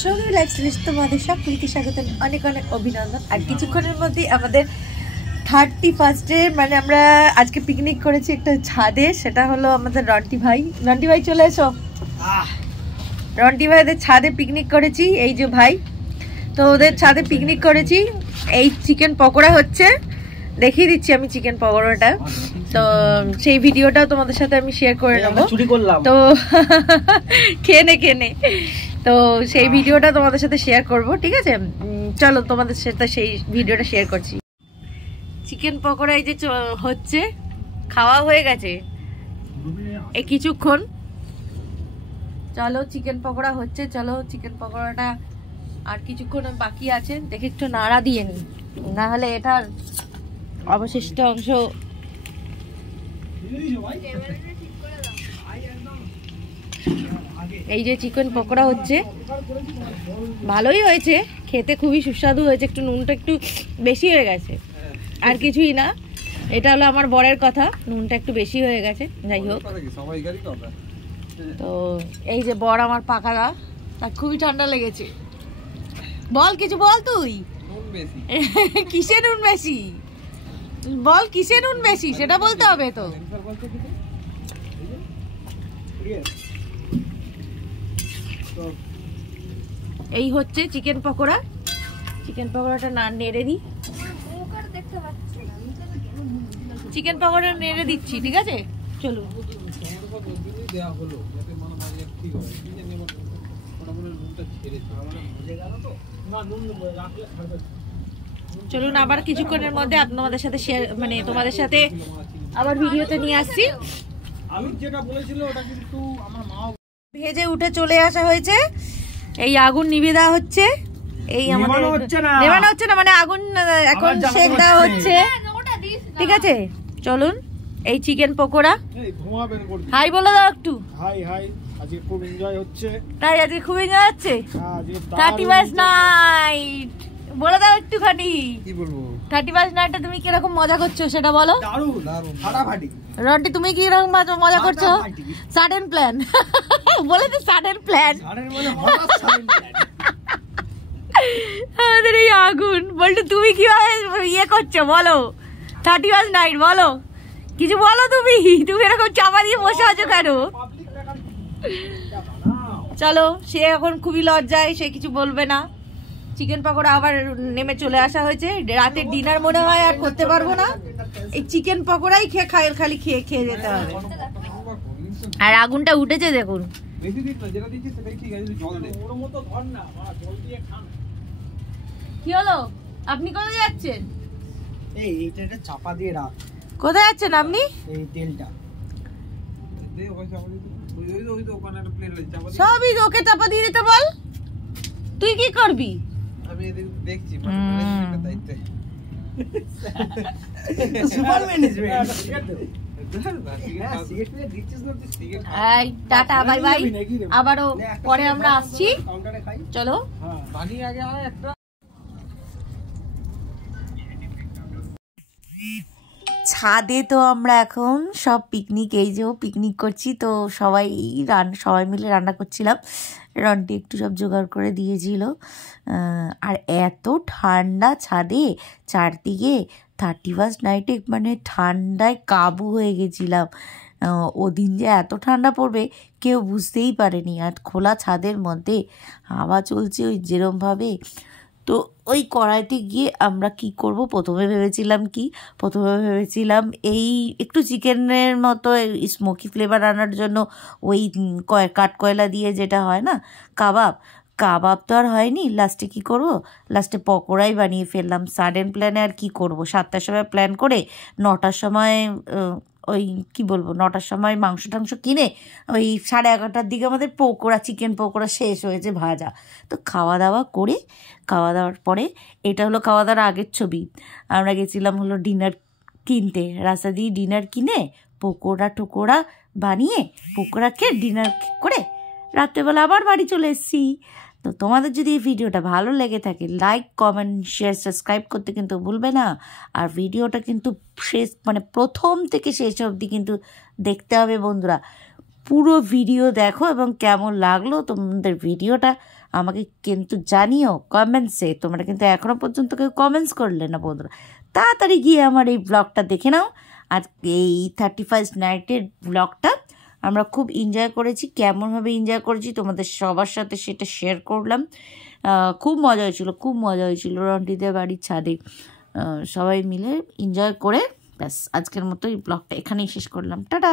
সৌমি লাইফস্টাইলে তোমাদের সব প্রীতি স্বাগতম, অনেক অনেক অভিনন্দন। আর কিছুক্ষণের মধ্যেই আমাদের 31 মানে আমরা আজকে পিকনিক করেছি একটা ছাদে, সেটা হলো আমাদের রন্টি ভাই চলে এসো। রন্টি ভাইদের ছাদে পিকনিক করেছি, এই যে ভাই, তো ওদের ছাদে পিকনিক করেছি। এই চিকেন পকোড়া হচ্ছে, দেখিয়ে দিচ্ছি আমি চিকেন পকোড়াটা, তো সেই ভিডিওটাও তোমাদের সাথে আমি শেয়ার করে নেবো। তো খেয়ে নে তো সেই ভিডিওটা তোমাদের সাথে শেয়ার করব, ঠিক আছে? চলো তোমাদের সাথে সেই ভিডিওটা শেয়ার করছি। চিকেন পকোড়া এই যে হচ্ছে, খাওয়া হয়ে গেছে এই কিছুক্ষণ। চলো চিকেন পকোড়া হচ্ছে, চলো চিকেন পকোড়াটা আর কিছুক্ষণ বাকি আছে, দেখে একটু নাড়া দিয়ে নি, না হলে এটার অবশিষ্ট অংশ। এই যে চিকেন পকোড়া হচ্ছে, ভালোই হয়েছে খেতে, খুবই সুস্বাদু হয়েছে। একটু নুনটা একটু বেশি হয়ে গেছে, আর কিছুই না। এটা হলো আমার বরের কথা, নুনটা একটু বেশি হয়ে গেছে, যাই হোক। তো এই যে বর আমার পাকাদা, তার খুবই ঠান্ডা লেগেছে। বল কিছু বল, তুই কিসে নুন বেশি বল, কিসে নুন বেশি সেটা বলতে হবে তো। এই হচ্ছে চিকেন পকোড়া, চিকেন পকোড়াটা না নেড়ে দিই, চিকেন পকোড়া নেড়ে দিচ্ছি, ঠিক আছে? চলুন। চলুন আবার কিছুক্ষণের মধ্যে আপনাদের সাথে শেয়ার, মানে তোমাদের সাথে আবার ভিডিওতে নিয়ে আসছি। আমি যেটা বলেছিল ওটা কিন্তু আমার মা ভেজে উঠে চলে আসা হয়েছে। এই আগুন নিভিয়ে দেওয়া হচ্ছে, এই আমাদের নেভানো হচ্ছে না, মানে আগুন এখন সেক দেওয়া হচ্ছে, ঠিক আছে? চলুন। এই চিকেন পকোড়া, হাই বলে দাও একটু। হাই হাই, আজকে খুব এনজয় হচ্ছে। তাই আজকে খুব এনজয় হচ্ছে, 31 নাইট বলে দাও একটুখানি। কি বলবো, 31 নাইটটা তুমি কিরকম মজা করছো সেটা বলো। দারুণ দারুণ, ফাটাফাটি। রন্টি তুমি কি রকম মজা করছো? সাডেন প্ল্যান বলে তো, সাডেন প্ল্যান, সাডেন মানে হঠাৎ সাডেন প্ল্যান। আমাদের এই আগুন বলতো, তুমি কিভাবে ইয়ে করছো বলো? 31 নাইট বলো, কিছু বলো। তুমি এরকম চাপা দিয়ে বসে আছো কেন? চলো, সে এখন খুবই লজ্জায়, সে কিছু বলবে না। চিকেন পকোড়া আবার নেমে চলে আসা হয়েছে, রাতের ডিনার মনে হয় আর করতে পারবো না, এই চিকেন পকোড়াই খালি খেয়ে যেতে হবে। আর আগুনটা উঠেছে দেখুন। কি হলো, আপনি কোথায় যাচ্ছেন? এইটা চাপা দিয়ে রাখ। কোথায় যাচ্ছেন আপনি? এই তেলটা সবই ওকে চাপা দিয়ে দিতে বল, তুই কি করবি? আমি দেখছি super management. Tata bye bye, আবারও পরে আমরা আসছি, চলো। ছাদে তো আমরা এখন সব পিকনিক, এই যে পিকনিক করছি, তো সবাই মিলে রান্না করছিলাম। রন্টি একটু সব জোগাড় করে দিয়েছিল। আর এত ঠান্ডা ছাদে, চারদিকে 31 নাইটে মানে ঠান্ডায় কাবু হয়ে গেছিলাম। ওদিন যে এত ঠান্ডা পড়বে কেউ বুঝতেই পারেনি। আর খোলা ছাদের মধ্যে হাওয়া চলছে ওই যেরমভাবে, তো ওই কড়াইতে গিয়ে আমরা কি করব, প্রথমে ভেবেছিলাম এই একটু চিকেনের মতো স্মোকি ফ্লেভার আনার জন্য ওই কাঠকয়লা দিয়ে যেটা হয় না কাবাব তো আর হয়নি। লাস্টে কি করব, লাস্টে পকোড়াই বানিয়ে ফেললাম। সাডেন প্ল্যানে আর কি করব, 7টার সময় প্ল্যান করে 9টার সময় ওই কি বলবো 9টার সময় মাংস টাংস কিনে ওই 11:30টার দিকে আমাদের চিকেন পকোড়া শেষ হয়েছে ভাজা। তো খাওয়া দাওয়ার পরে, এটা হলো খাওয়া দাওয়ার আগের ছবি, আমরা গেছিলাম হলো ডিনার কিনতে, রাস্তা দিয়ে ডিনার কিনে পকোড়া বানিয়ে পকোড়া খেয়ে ডিনার করে রাত্রেবেলা আবার বাড়ি চলে এসেছি। তো তোমাদের যদি এই ভিডিওটা ভালো লেগে থাকে, লাইক কমেন্ট শেয়ার সাবস্ক্রাইব করতে কিন্তু ভুলবে না। আর ভিডিওটা কিন্তু প্রথম থেকে শেষ অবধি কিন্তু দেখতে হবে বন্ধুরা। পুরো ভিডিও দেখো এবং কেমন লাগলো তোমাদের ভিডিওটা আমাকে কিন্তু জানিও কমেন্টসে। তোমরা কিন্তু এখনও পর্যন্ত কেউ কমেন্টস করলে না বন্ধুরা, তাড়াতাড়ি গিয়ে আমার এই ব্লগটা দেখে নাও। আর এই 31st নাইটের ব্লগটা আমরা খুব এনজয় করেছি। কেমনভাবে এনজয় করেছি তোমাদের সবার সাথে সেটা শেয়ার করলাম। খুব মজা হয়েছিল, খুব মজা হয়েছিল রন্টিদের বাড়ির ছাদে সবাই মিলে এনজয় করে। ব্যাস আজকের মতো এই ব্লগটা এখানেই শেষ করলাম। টাটা।